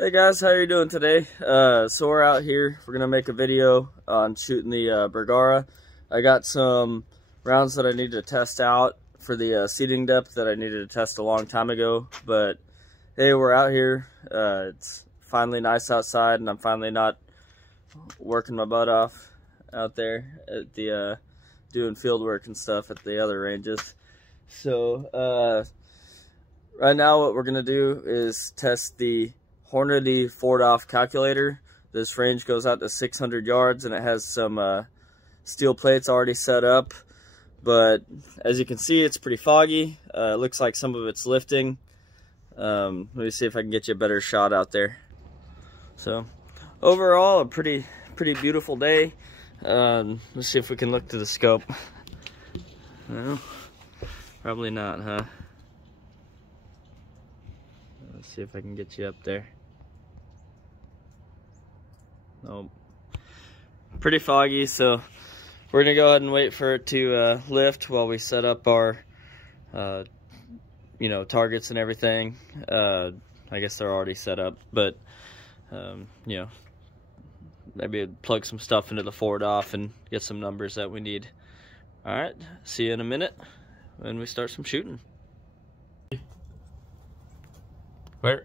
Hey guys, how you doing today? So we're out here. We're gonna make a video on shooting the Bergara. I got some rounds that I need to test out for the seating depth that I needed to test a long time ago. But hey, we're out here. It's finally nice outside, and I'm finally not working my butt off out there at the doing field work and stuff at the other ranges. So right now, what we're gonna do is test the Hornady forward-off calculator. This range goes out to 600 yards, and it has some steel plates already set up. But as you can see, it's pretty foggy. It looks like some of it's lifting. Let me see if I can get you a better shot out there. So overall, a pretty beautiful day. Let's see if we can look to the scope. No, probably not, huh? Let's see if I can get you up there. Nope. Pretty foggy, so we're gonna go ahead and wait for it to lift while we set up our targets and everything. I guess they're already set up, but maybe plug some stuff into the forward off and get some numbers that we need. All right, see you in a minute when we start some shooting. Where?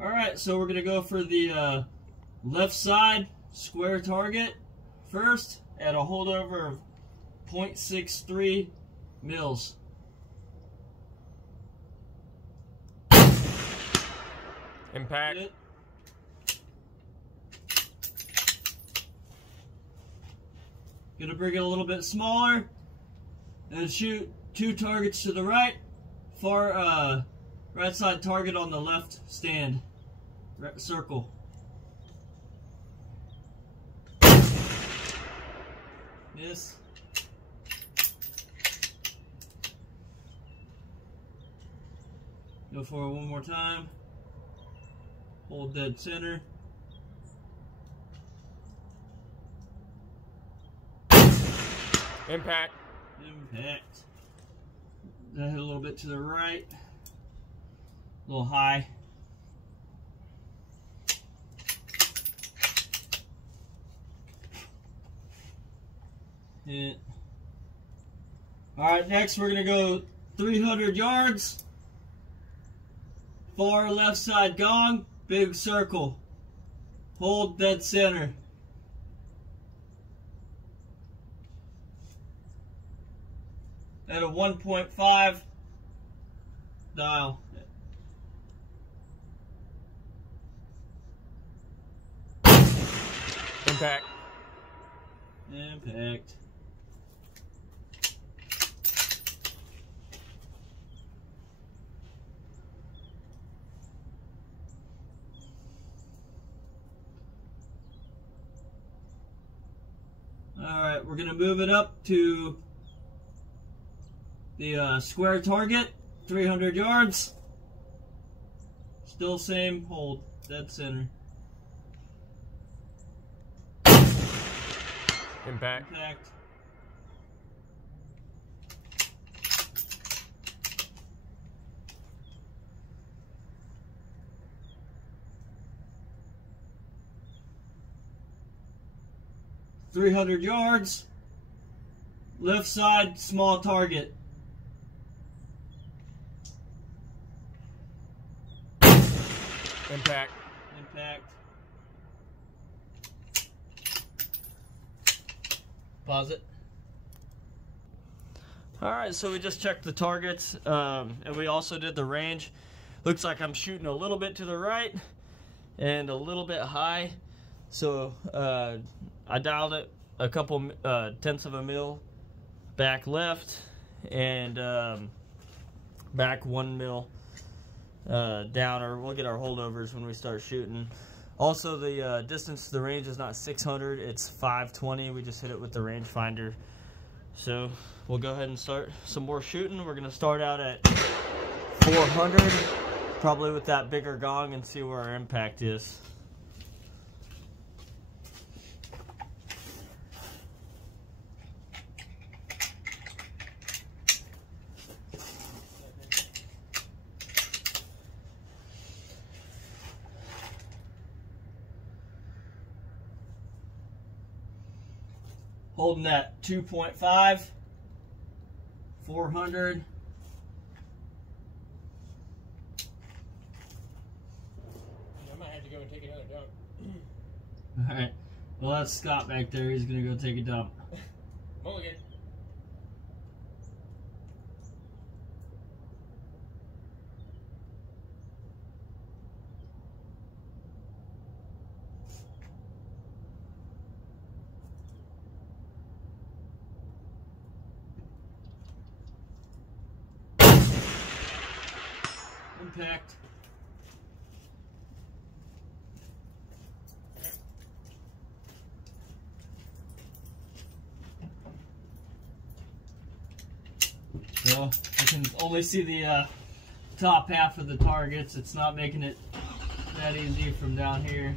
All right, so we're gonna go for the left side square target first at a holdover of 0.63 mils. Impact. Gonna bring it a little bit smaller and shoot 2 targets to the right, far right side target on the left stand circle. Miss. Go for it one more time. Hold dead center. Impact. Impact. That hit a little bit to the right. A little high. Hit. Alright, next we're going to go 300 yards. Far left side gong, big circle. Hold dead center. At a 1.5 dial. Impact. Impact. Alright, we're going to move it up to the square target, 300 yards. Still same hold, dead center. Impact. Impact. .300 yards. Left side, small target. Impact. Impact. Pause it. Alright, so we just checked the targets, and we also did the range. Looks like I'm shooting a little bit to the right and a little bit high. So I dialed it a couple tenths of a mil back left and back 1 mil down, or we'll get our holdovers when we start shooting. Also, the distance to the range is not 600, it's 520. We just hit it with the rangefinder. So we'll go ahead and start some more shooting. We're gonna start out at 400, probably with that bigger gong, and see where our impact is. holding that 2.5, 400. I might have to go and take another dump. All right. Well, that's Scott back there. He's gonna go take a dump. Mulligan. Impact. So I can only see the top half of the targets. It's not making it that easy from down here.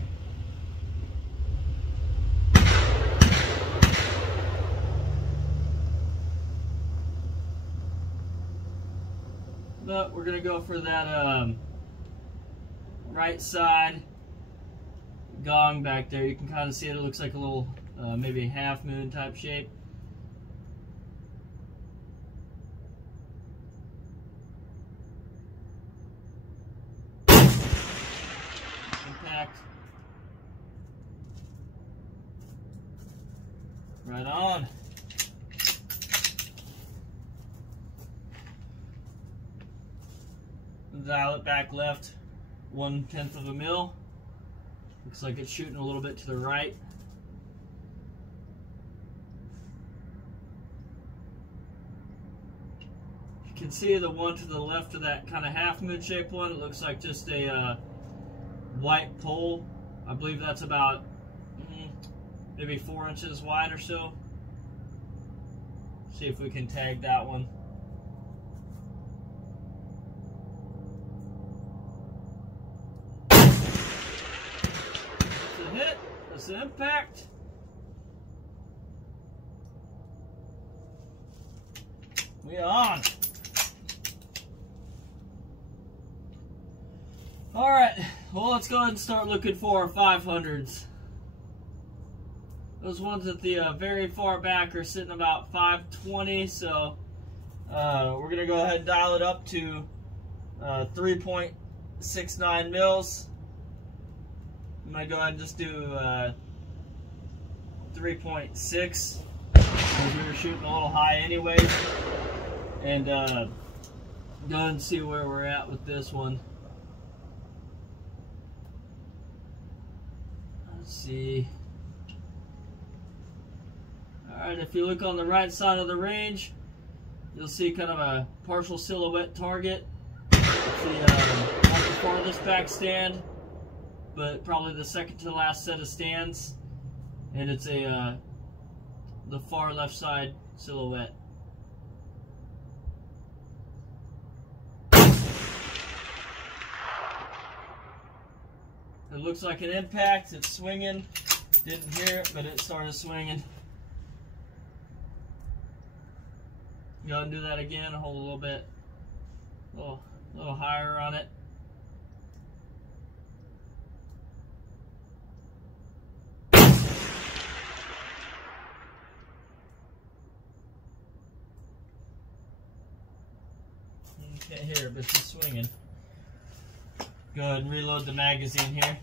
But we're gonna go for that right side gong back there. You can kind of see it. It looks like a little maybe half moon type shape. Impact. Right on. Dial it back left 1/10 of a mil. Looks like it's shooting a little bit to the right. You can see the one to the left of that kind of half moon shaped one. It looks like just a white pole. I believe that's about maybe 4 inches wide or so. See if we can tag that one. Hit. That's an impact. We on. All right. Well, let's go ahead and start looking for our 500s. Those ones at the very far back are sitting about 520. So we're gonna go ahead and dial it up to 3.69 mils. I'm going to go ahead and just do 3.6 because we were shooting a little high anyways. And go ahead and see where we're at with this one. Let's see. Alright, if you look on the right side of the range, you'll see kind of a partial silhouette target. It's the, not the farthest back stand, but probably the second to the last set of stands, and it's a the far left side silhouette. It looks like an impact. It's swinging. Didn't hear it, but it started swinging. Go ahead and do that again. Hold a little bit, a little higher on it. You can't hear it, but it's swinging. Go ahead and reload the magazine here.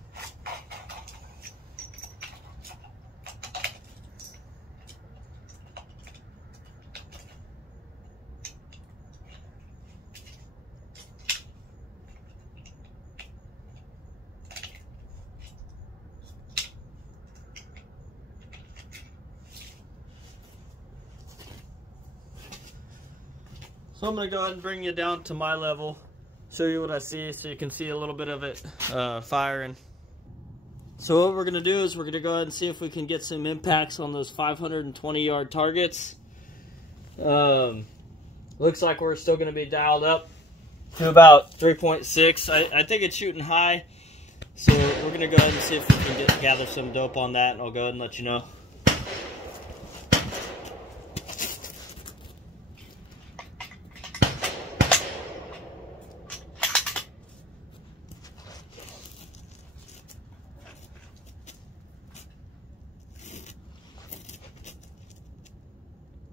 So I'm going to go ahead and bring you down to my level, show you what I see so you can see a little bit of it firing. So what we're going to do is we're going to go ahead and see if we can get some impacts on those 520 yard targets. Looks like we're still going to be dialed up to about 3.6. I think it's shooting high, so we're going to go ahead and see if we can gather some dope on that, and I'll go ahead and let you know.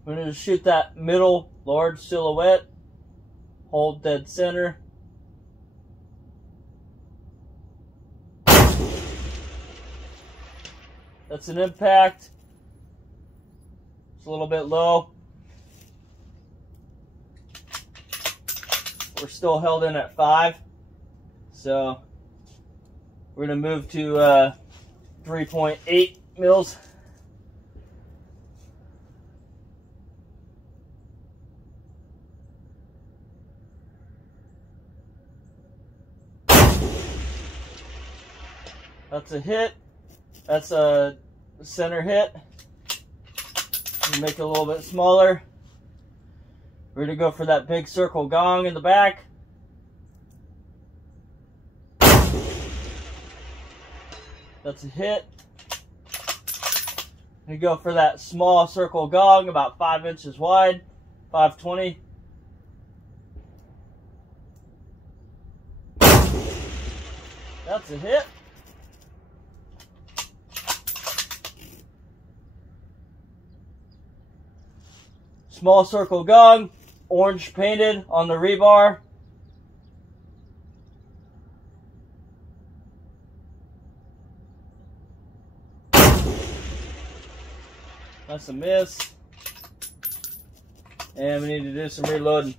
I'm going to shoot that middle large silhouette. Hold dead center. That's an impact. It's a little bit low. We're still held in at 5. So we're going to move to 3.8 mils. That's a hit. That's a center hit. Make it a little bit smaller. We're going to go for that big circle gong in the back. That's a hit. We go for that small circle gong about 5 inches wide, 520. That's a hit. Small circle gong, orange painted on the rebar. That's a miss. And we need to do some reloading.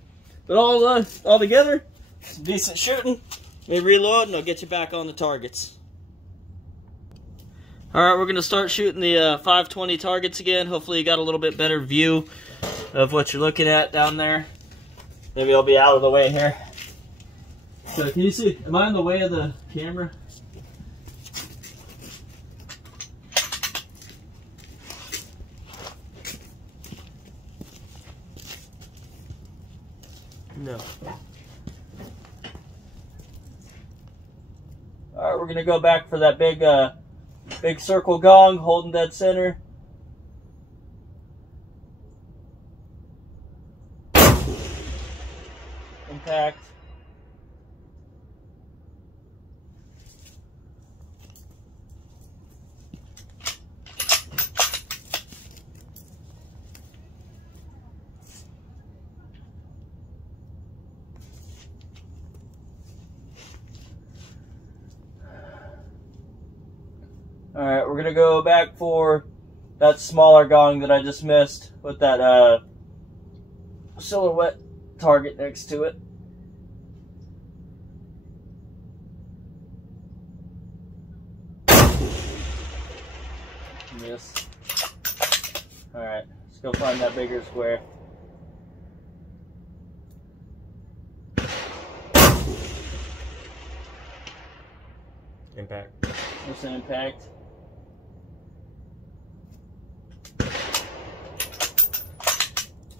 But all together, some decent shooting. Let me reload and I'll get you back on the targets. Alright, we're going to start shooting the 520 targets again. Hopefully you got a little bit better view of what you're looking at down there. Maybe I'll be out of the way here. So can you see, am I in the way of the camera? No. Alright, we're going to go back for that big circle gong, holding dead center. Impact. Alright, we're going to go back for that smaller gong that I just missed with that silhouette target next to it. Miss. Alright, let's go find that bigger square. Impact. There's an impact.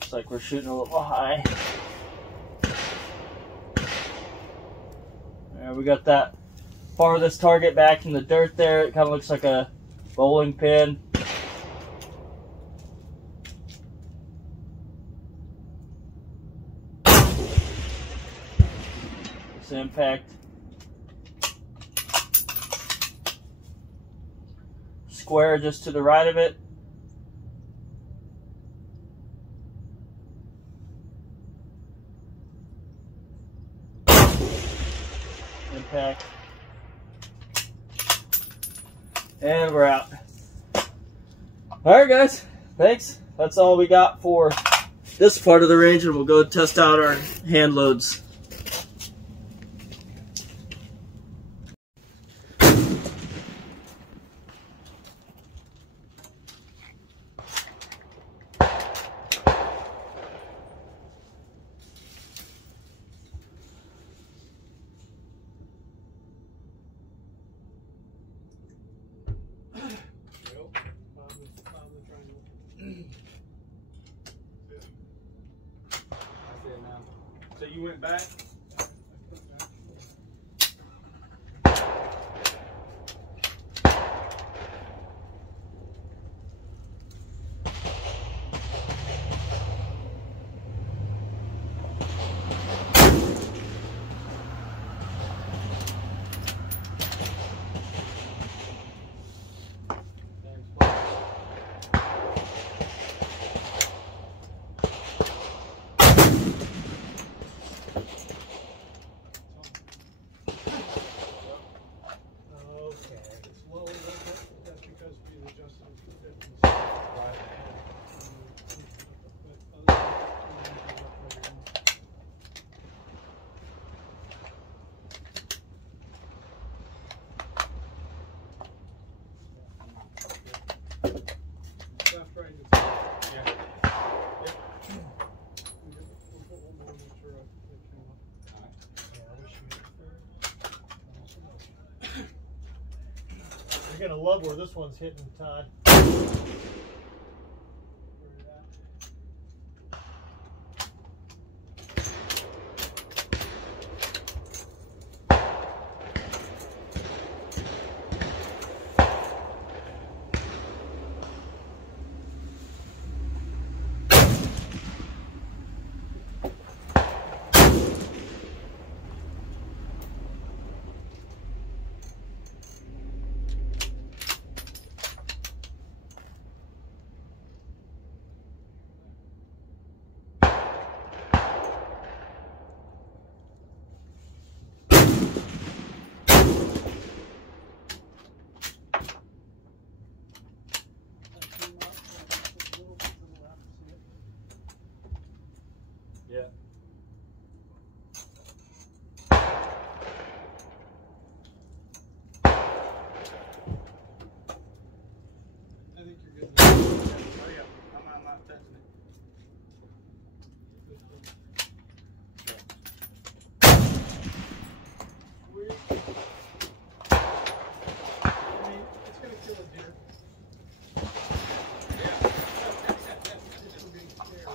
Looks like we're shooting a little high. Alright, we got that farthest target back in the dirt there. It kind of looks like a bowling pin. This impact. Square just to the right of it. Impact. And we're out. Alright guys, thanks. That's all we got for this part of the range, and we'll go test out our hand loads. So you went back? You're gonna love where this one's hitting, Todd. Yeah. I think you're good. Oh yeah. I'm not touching it. Sweet. I mean, it's gonna kill a deer. Just for being scared.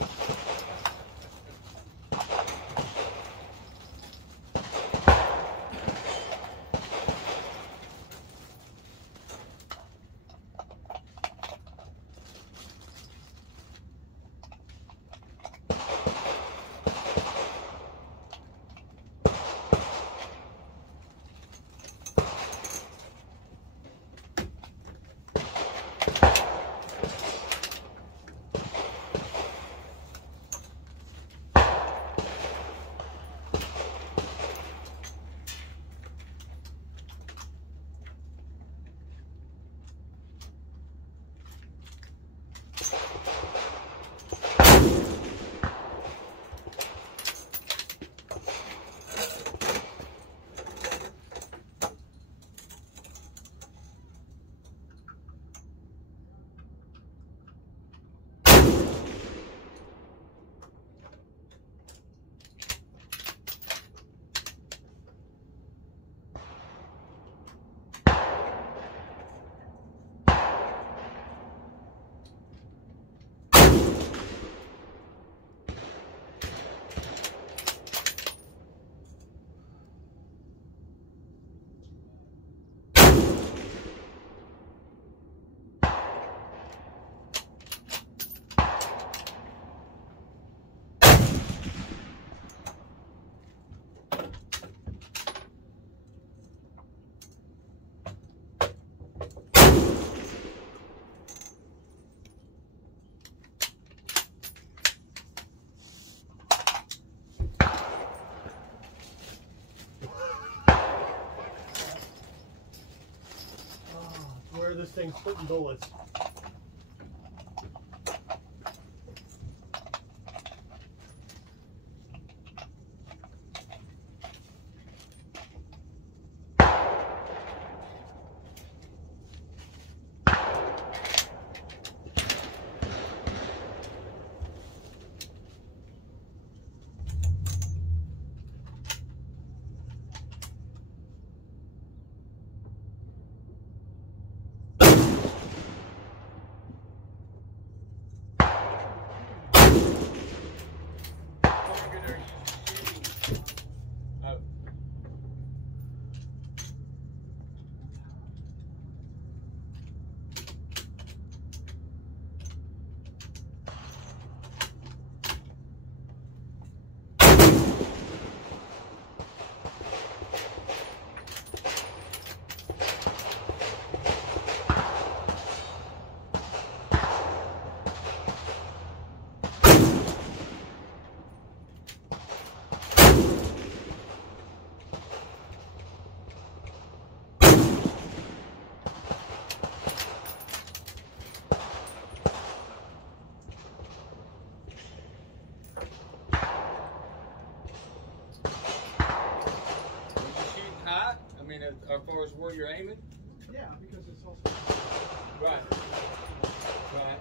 Where this thing's putting bullets. As far as where you're aiming? Yeah, because it's also... Right. Right.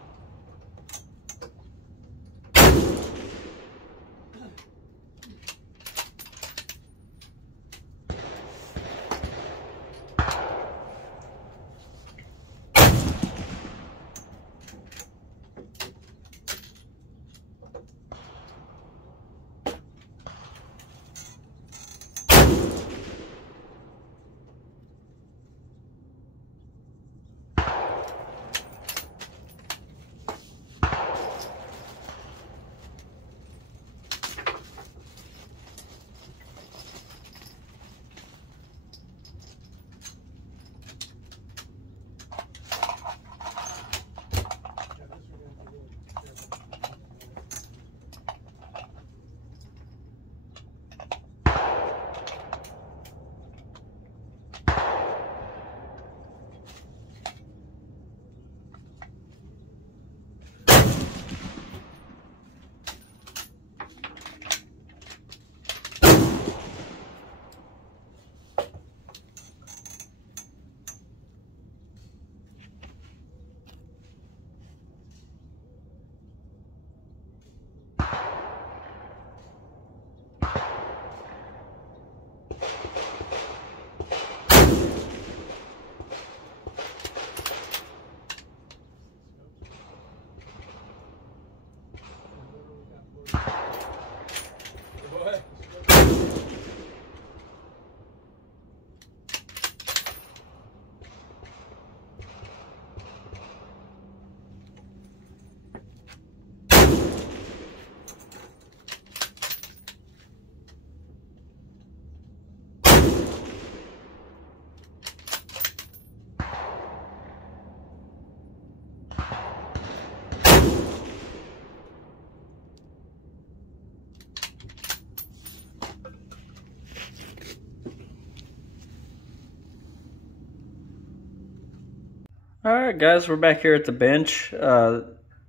Alright guys, we're back here at the bench.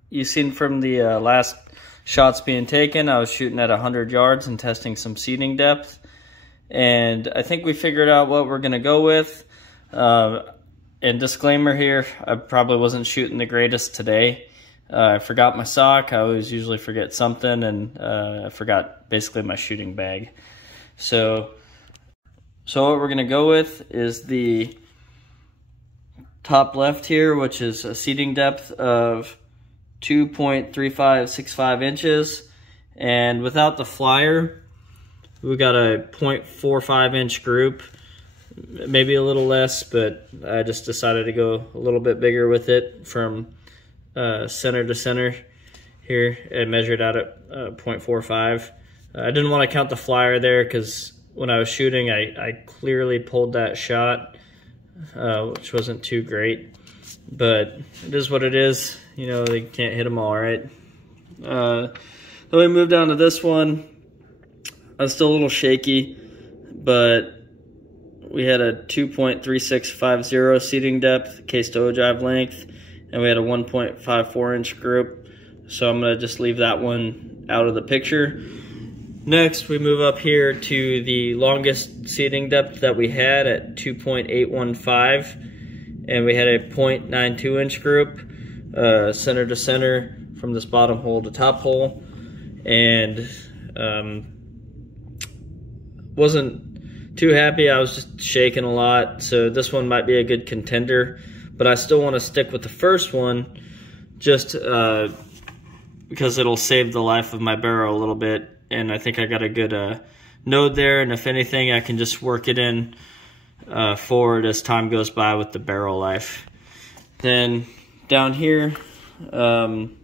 You've seen from the last shots being taken, I was shooting at 100 yards and testing some seating depth. And I think we figured out what we're going to go with. And disclaimer here, I probably wasn't shooting the greatest today. I forgot my sock. I always usually forget something, and I forgot basically my shooting bag. So what we're going to go with is the top left here, which is a seating depth of 2.3565 inches. And without the flyer, we got a 0.45 inch group, maybe a little less, but I just decided to go a little bit bigger with it from center to center here. I measured out at 0.45. I didn't want to count the flyer there because when I was shooting, I clearly pulled that shot, which wasn't too great, but it is what it is. You know, they can't hit them all, right? Then we move down to this one. I was still a little shaky, but we had a 2.3650 seating depth, case to ogive length, and we had a 1.54 inch group. So I'm going to just leave that one out of the picture. Next, we move up here to the longest seating depth that we had at 2.815, and we had a 0.92 inch group, center to center from this bottom hole to top hole, and wasn't too happy. I was just shaking a lot, so this one might be a good contender, but I still want to stick with the first one just because it'll save the life of my barrel a little bit. And I think I got a good node there, and if anything, I can just work it in forward as time goes by with the barrel life. Then down here, wouldn't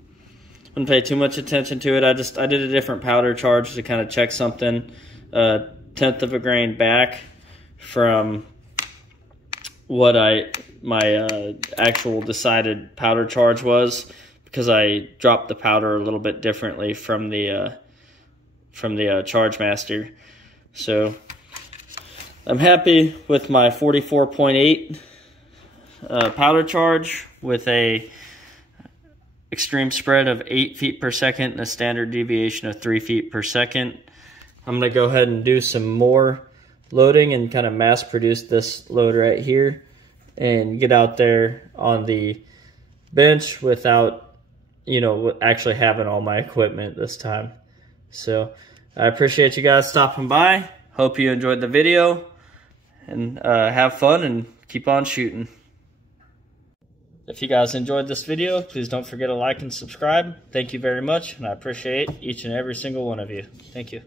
pay too much attention to it. I did a different powder charge to kind of check something. 1/10 of a grain back from what my actual decided powder charge was, because I dropped the powder a little bit differently from the Charge Master. So I'm happy with my 44.8 powder charge with a extreme spread of 8 feet per second and a standard deviation of 3 feet per second. I'm going to go ahead and do some more loading and kind of mass produce this load right here and get out there on the bench without, you know, actually having all my equipment this time. So I appreciate you guys stopping by. Hope you enjoyed the video, and have fun and keep on shooting. If you guys enjoyed this video, please don't forget to like and subscribe. Thank you very much, and I appreciate each and every single one of you. Thank you.